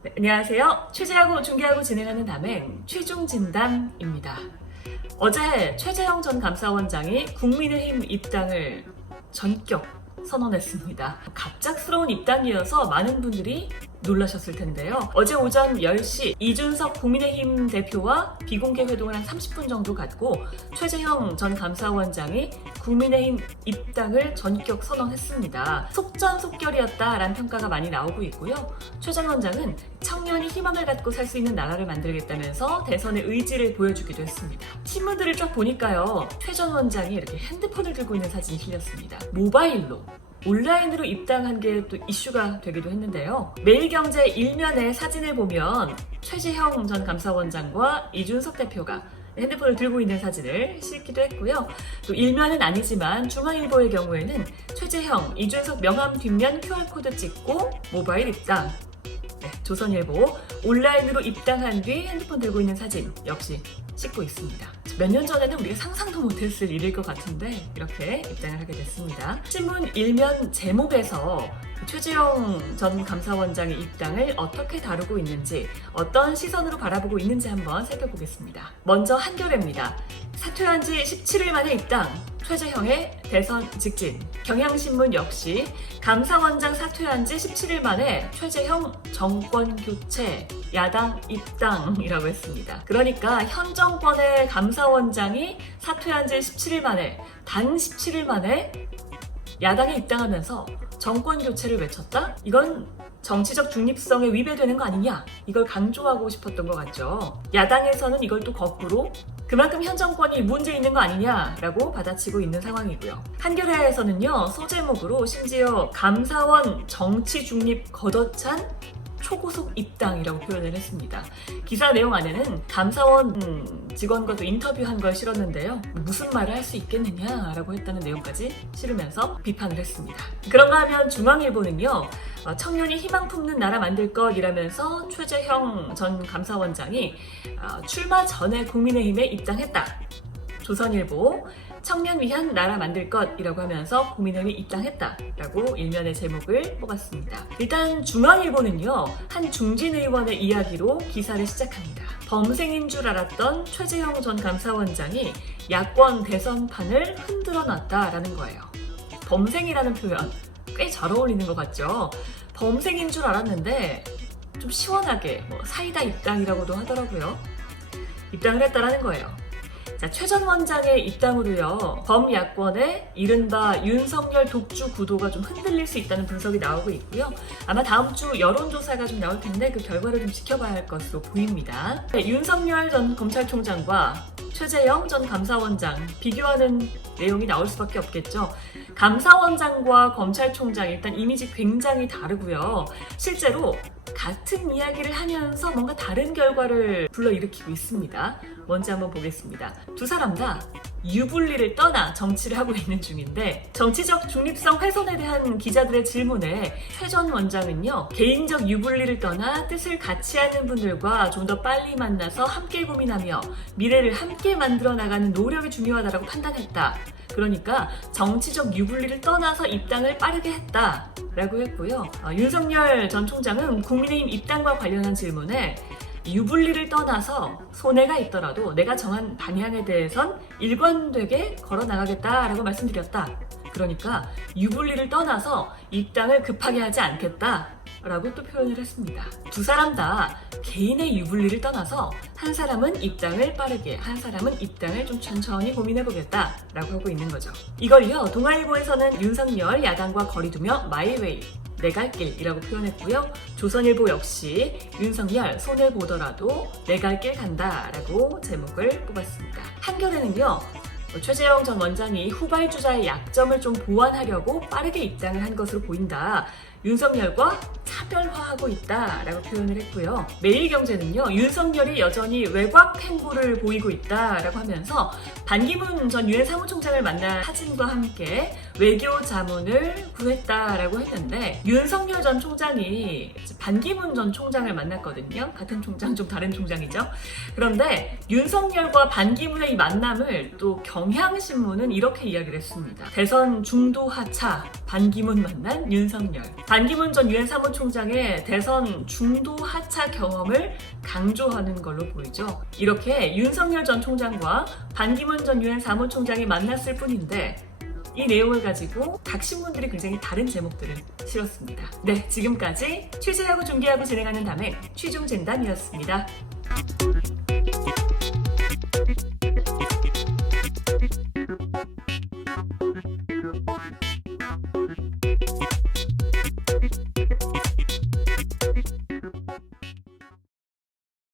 네, 안녕하세요. 취재하고 중계하고 진행하는 남행 최종진담입니다. 어제 최재형 전 감사원장이 국민의힘 입당을 전격 선언했습니다. 갑작스러운 입당이어서 많은 분들이 놀라셨을 텐데요. 어제 오전 10시 이준석 국민의힘 대표와 비공개 회동을 한 30분 정도 갖고 최재형 전 감사원장이 국민의힘 입당을 전격 선언했습니다. 속전속결이었다라는 평가가 많이 나오고 있고요. 최 전 원장은 청년이 희망을 갖고 살 수 있는 나라를 만들겠다면서 대선의 의지를 보여주기도 했습니다. 신문들을 쫙 보니까요. 최 전 원장이 이렇게 핸드폰을 들고 있는 사진이 실렸습니다. 모바일로 온라인으로 입당한 게 또 이슈가 되기도 했는데요. 매일경제 일면의 사진을 보면 최재형 전 감사원장과 이준석 대표가 핸드폰을 들고 있는 사진을 실기도 했고요. 또 일면은 아니지만 중앙일보의 경우에는 최재형, 이준석 명함 뒷면 QR코드 찍고 모바일 입당. 네, 조선일보 온라인으로 입당한 뒤 핸드폰 들고 있는 사진 역시 찍고 있습니다. 몇 년 전에는 우리가 상상도 못했을 일일 것 같은데 이렇게 입당을 하게 됐습니다. 신문 일면 제목에서 최재형 전 감사원장의 입당을 어떻게 다루고 있는지, 어떤 시선으로 바라보고 있는지 한번 살펴보겠습니다. 먼저 한겨레입니다. 사퇴한 지 17일 만에 입당, 최재형의 대선 직진. 경향신문 역시 감사원장 사퇴한 지 17일 만에 최재형 정권 교체, 야당 입당이라고 했습니다. 그러니까 현 정권의 감사원장이 사퇴한 지 17일 만에, 단 17일 만에 야당에 입당하면서 정권 교체를 외쳤다? 이건 정치적 중립성에 위배되는 거 아니냐? 이걸 강조하고 싶었던 것 같죠. 야당에서는 이걸 또 거꾸로 그만큼 현 정권이 문제 있는 거 아니냐라고 받아치고 있는 상황이고요. 한겨레에서는요, 소제목으로 심지어 감사원 정치 중립 걷어찬 초고속 입당이라고 표현을 했습니다. 기사 내용 안에는 감사원 직원과도 인터뷰한 걸 실었는데요. 무슨 말을 할 수 있겠느냐라고 했다는 내용까지 실으면서 비판을 했습니다. 그런가 하면 중앙일보는요. 청년이 희망 품는 나라 만들 것 이라면서 최재형 전 감사원장이 출마 전에 국민의힘에 입당했다. 조선일보 청년 위한 나라 만들 것이라고 하면서 국민의힘에 입당했다라고 일면의 제목을 뽑았습니다. 일단 중앙일보는요, 한 중진 의원의 이야기로 기사를 시작합니다. 범생인 줄 알았던 최재형 전 감사원장이 야권 대선판을 흔들어 놨다라는 거예요. 범생이라는 표현 꽤 잘 어울리는 것 같죠? 범생인 줄 알았는데 좀 시원하게 사이다 입당이라고도 하더라고요. 입당을 했다라는 거예요. 자, 최 전 원장의 입당으로요, 범야권의 이른바 윤석열 독주 구도가 좀 흔들릴 수 있다는 분석이 나오고 있고요. 아마 다음 주 여론조사가 좀 나올 텐데 그 결과를 좀 지켜봐야 할 것으로 보입니다. 네, 윤석열 전 검찰총장과 최재형 전 감사원장 비교하는 내용이 나올 수밖에 없겠죠. 감사원장과 검찰총장 일단 이미지 굉장히 다르고요. 실제로 같은 이야기를 하면서 뭔가 다른 결과를 불러일으키고 있습니다. 뭔지 한번 보겠습니다. 두 사람 다 유불리를 떠나 정치를 하고 있는 중인데, 정치적 중립성 훼손에 대한 기자들의 질문에 최 전 원장은요, 개인적 유불리를 떠나 뜻을 같이 하는 분들과 좀 더 빨리 만나서 함께 고민하며 미래를 함께 만들어 나가는 노력이 중요하다고 판단했다. 그러니까 정치적 유불리를 떠나서 입당을 빠르게 했다 라고 했고요. 윤석열 전 총장은 국민의힘 입당과 관련한 질문에 유불리를 떠나서 손해가 있더라도 내가 정한 방향에 대해선 일관되게 걸어나가겠다라고 말씀드렸다. 그러니까 유불리를 떠나서 입당을 급하게 하지 않겠다라고 또 표현을 했습니다. 두 사람 다 개인의 유불리를 떠나서 한 사람은 입당을 빠르게, 한 사람은 입당을 좀 천천히 고민해보겠다라고 하고 있는 거죠. 이걸요, 동아일보에서는 윤석열 야당과 거리두며 마이웨이, 내 갈 길이라고 표현했고요. 조선일보 역시 윤석열 손해보더라도 내 갈 길 간다라고 제목을 뽑았습니다. 한겨레는요, 최재형 전 원장이 후발주자의 약점을 좀 보완하려고 빠르게 입당을 한 것으로 보인다. 윤석열과 차별화하고 있다라고 표현을 했고요. 매일경제는요, 윤석열이 여전히 외곽 행보를 보이고 있다라고 하면서 반기문 전 유엔 사무총장을 만난 사진과 함께 외교 자문을 구했다라고 했는데, 윤석열 전 총장이 반기문 전 총장을 만났거든요. 같은 총장, 좀 다른 총장이죠. 그런데 윤석열과 반기문의 이 만남을 또 경향신문은 이렇게 이야기를 했습니다. 대선 중도 하차, 반기문 만난 윤석열. 반기문 전 유엔 사무총장의 대선 중도 하차 경험을 강조하는 걸로 보이죠. 이렇게 윤석열 전 총장과 반기문 전 유엔 사무총장이 만났을 뿐인데 이 내용을 가지고 각 신문들이 굉장히 다른 제목들을 실었습니다. 네, 지금까지 취재하고 중계하고 진행하는 담행 취중진담이었습니다.